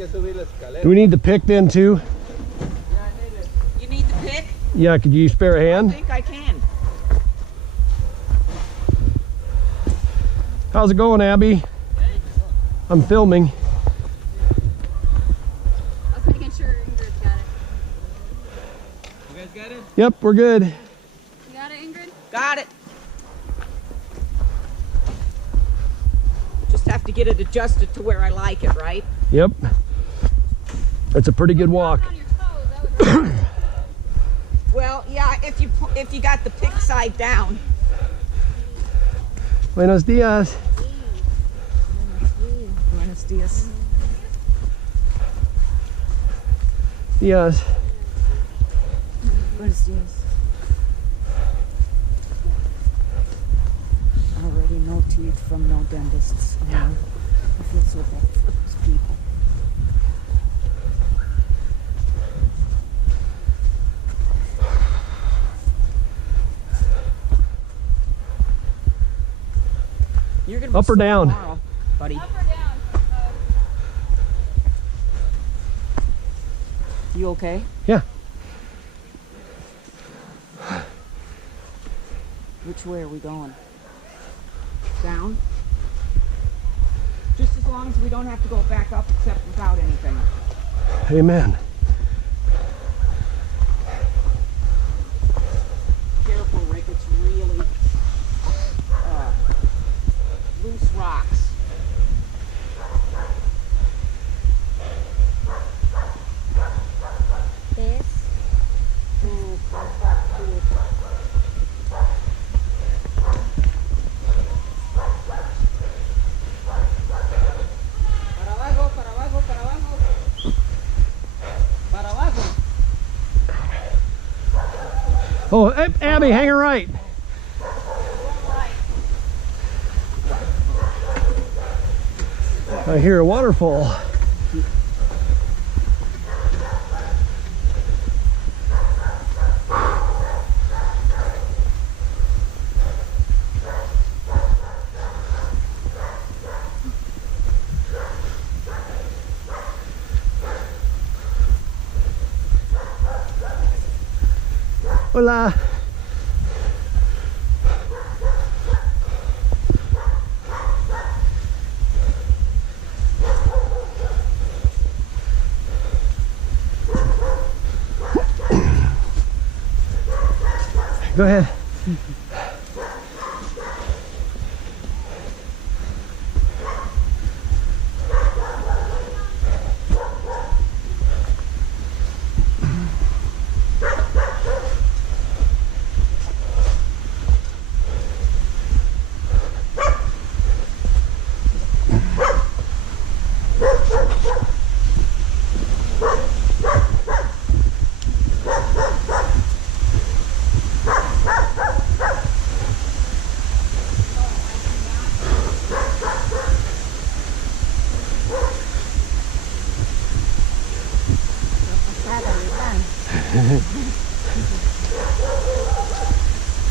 Do we need the pick then too? You need the pick? Yeah, could you spare a hand? I think I can. How's it going, Abby? I'm filming. I was making sure Ingrid's got it. You guys got it? Yep, we're good. You got it, Ingrid? Got it. Just have to get it adjusted to where I like it, right? Yep. It's a pretty good walk. On your toes, that would hurt. Well, yeah, if you got the pick side down. Buenos dias. Buenos dias. Dias. Buenos dias. Already no teeth from no dentists. Yeah. I feel so bad for those people. You're gonna be Up or sore down? tomorrow, buddy. Up or down? You okay? Yeah. Which way are we going? Down? Just as long as we don't have to go back up except without anything. Amen. Careful, Rick, it's really loose rocks. This? Ooh, that's not cool. Para abajo, para abajo, para abajo. Para abajo. Oh, hey, Abby, hang her right. I hear a waterfall. Hola. Go ahead.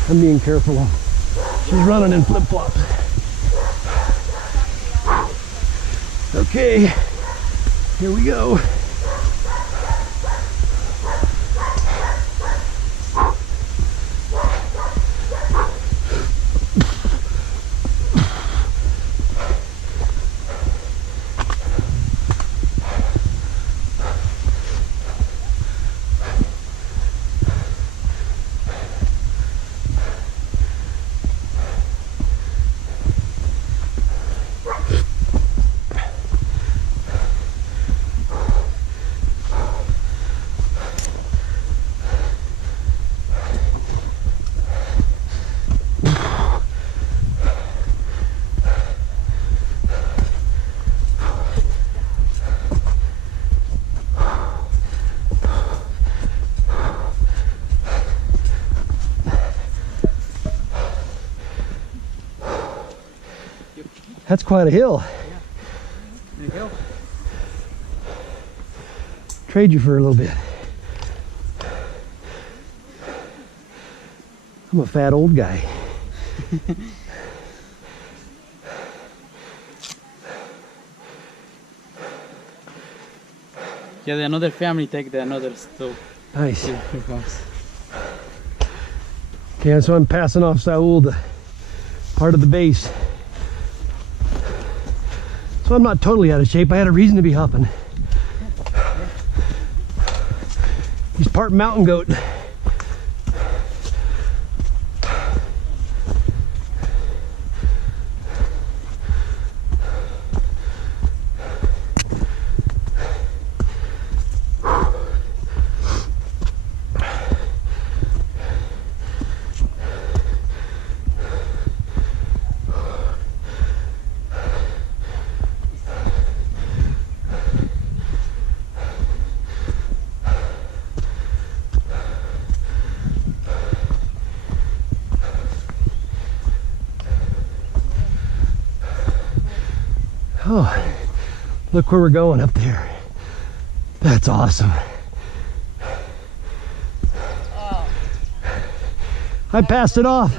I'm being careful. She's running in flip-flops. Okay, here we go. That's quite a hill. There you go. Trade you for a little bit. I'm a fat old guy. Que the another family take the another stove. Nice. Here comes. Okay, so I'm passing off Saul the part of the base. So I'm not totally out of shape. I had a reason to be huffing. He's part mountain goat. Oh, look where we're going up there. That's awesome. Oh. I passed it off.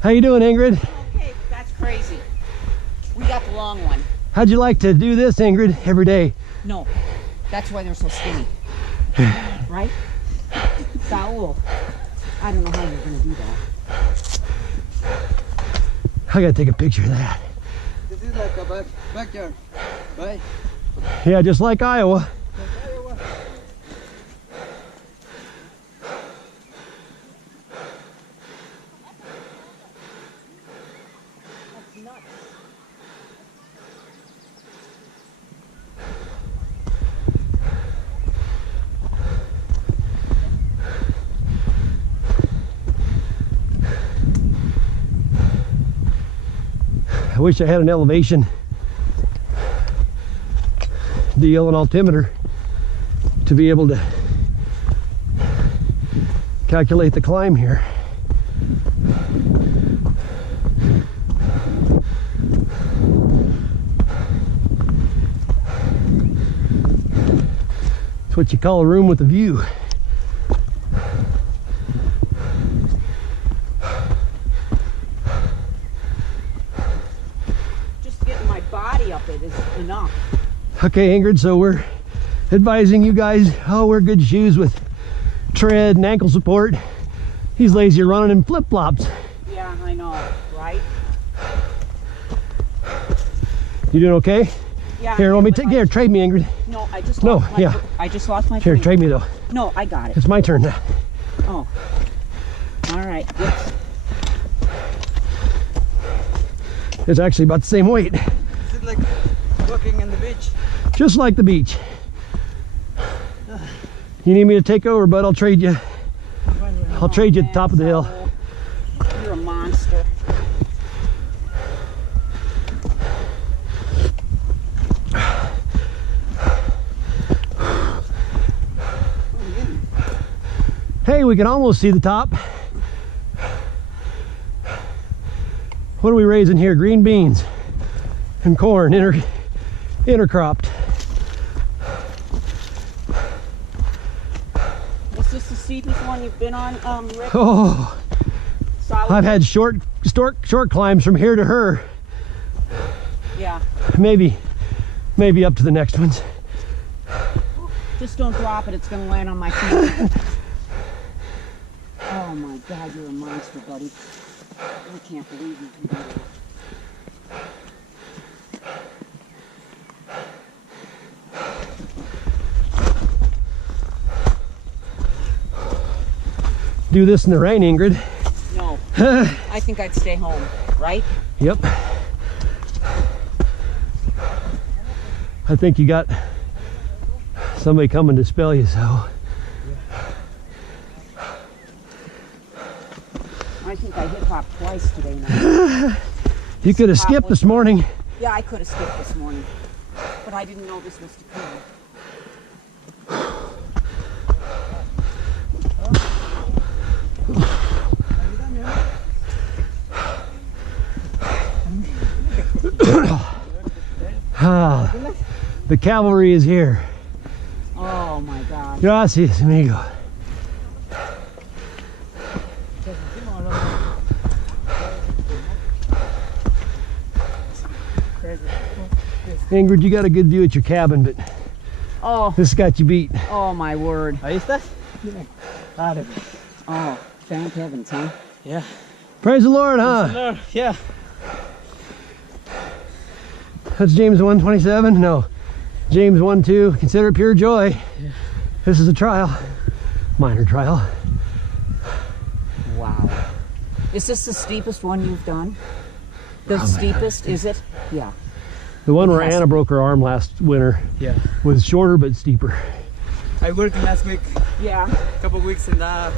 How you doing, Ingrid? Okay, that's crazy. We got the long one. How'd you like to do this, Ingrid, every day? No, that's why they're so skinny. Right? Saul, I don't know how you're going to do that. I gotta take a picture of that. This is like a backyard, right? Yeah, just like Iowa. I wish I had an elevation deal, an altimeter, to be able to calculate the climb here. It's what you call a room with a view. Up it is enough. Okay, Ingrid, so we're advising you guys, wear good shoes with tread and ankle support. He's lazy running in flip-flops. Yeah, I know, right? You doing okay? Yeah. Here, let me take care. Trade me, Ingrid. No, I just lost my yeah. I just lost my Here, point. trade me though. No, I got it. It's my turn now. Oh. All right. Yes. It's actually about the same weight. Like walking on the beach. Just like the beach. You need me to take over, bud? I'll trade you. I'll trade you at the top of the hill. You're a monster. Hey, we can almost see the top. What are we raising here? Green beans and corn, intercropped. Is this the steepest one you've been on, Rick? Oh, Solid? I've had short climbs from here to her. Yeah. Maybe up to the next ones. Just don't drop it. It's going to land on my feet. Oh my God, you're a monster, buddy. I can't believe you can do that. Do this in the rain, Ingrid. No, I think I'd stay home, right? Yep. I think you got somebody coming to spell you, so. I think I hip hopped twice today now. You could have skipped this morning. Yeah, I could have skipped this morning, but I didn't know this was to come. The cavalry is here. Oh my God. Gracias, amigo. Ingrid, you got a good view at your cabin, but Oh, This got you beat. oh my word. Ahí estás. Dale. Oh, thank heavens, huh? Yeah. Praise the Lord, huh? Yeah. That's James 1:27. No, James 1:2. Consider it pure joy. Yeah. This is a trial, minor trial. Wow. Is this the steepest one you've done? The steepest, is it? Yeah. The one where Yes. Anna broke her arm last winter Yeah. was shorter but steeper. I worked last week, Yeah. couple weeks in the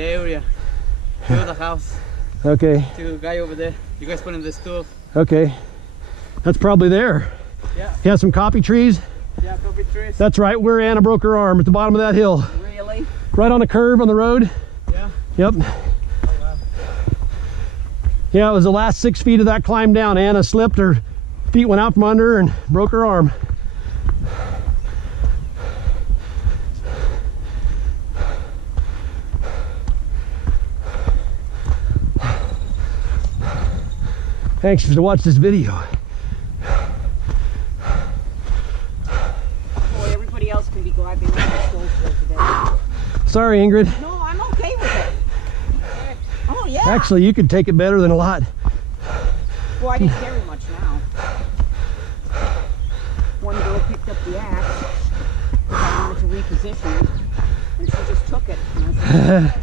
area. Build a house Okay, to a guy over there. You guys put in the stove. okay. That's probably there. Yeah. You have some coffee trees? Yeah, coffee trees. That's right, where Anna broke her arm, at the bottom of that hill. Really? Right on the curve on the road. Yeah. Yep. Oh, wow. Yeah, it was the last 6 feet of that climb down. Anna slipped, her feet went out from under her and broke her arm. Anxious to watch this video. Boy, everybody else can be glad they went to the stove for today. Sorry, Ingrid. No, I'm okay with it. Oh, yeah. Actually, you could take it better than a lot. Well, I didn't carry much now. One girl picked up the axe. I wanted to reposition it. And she just took it. And I said,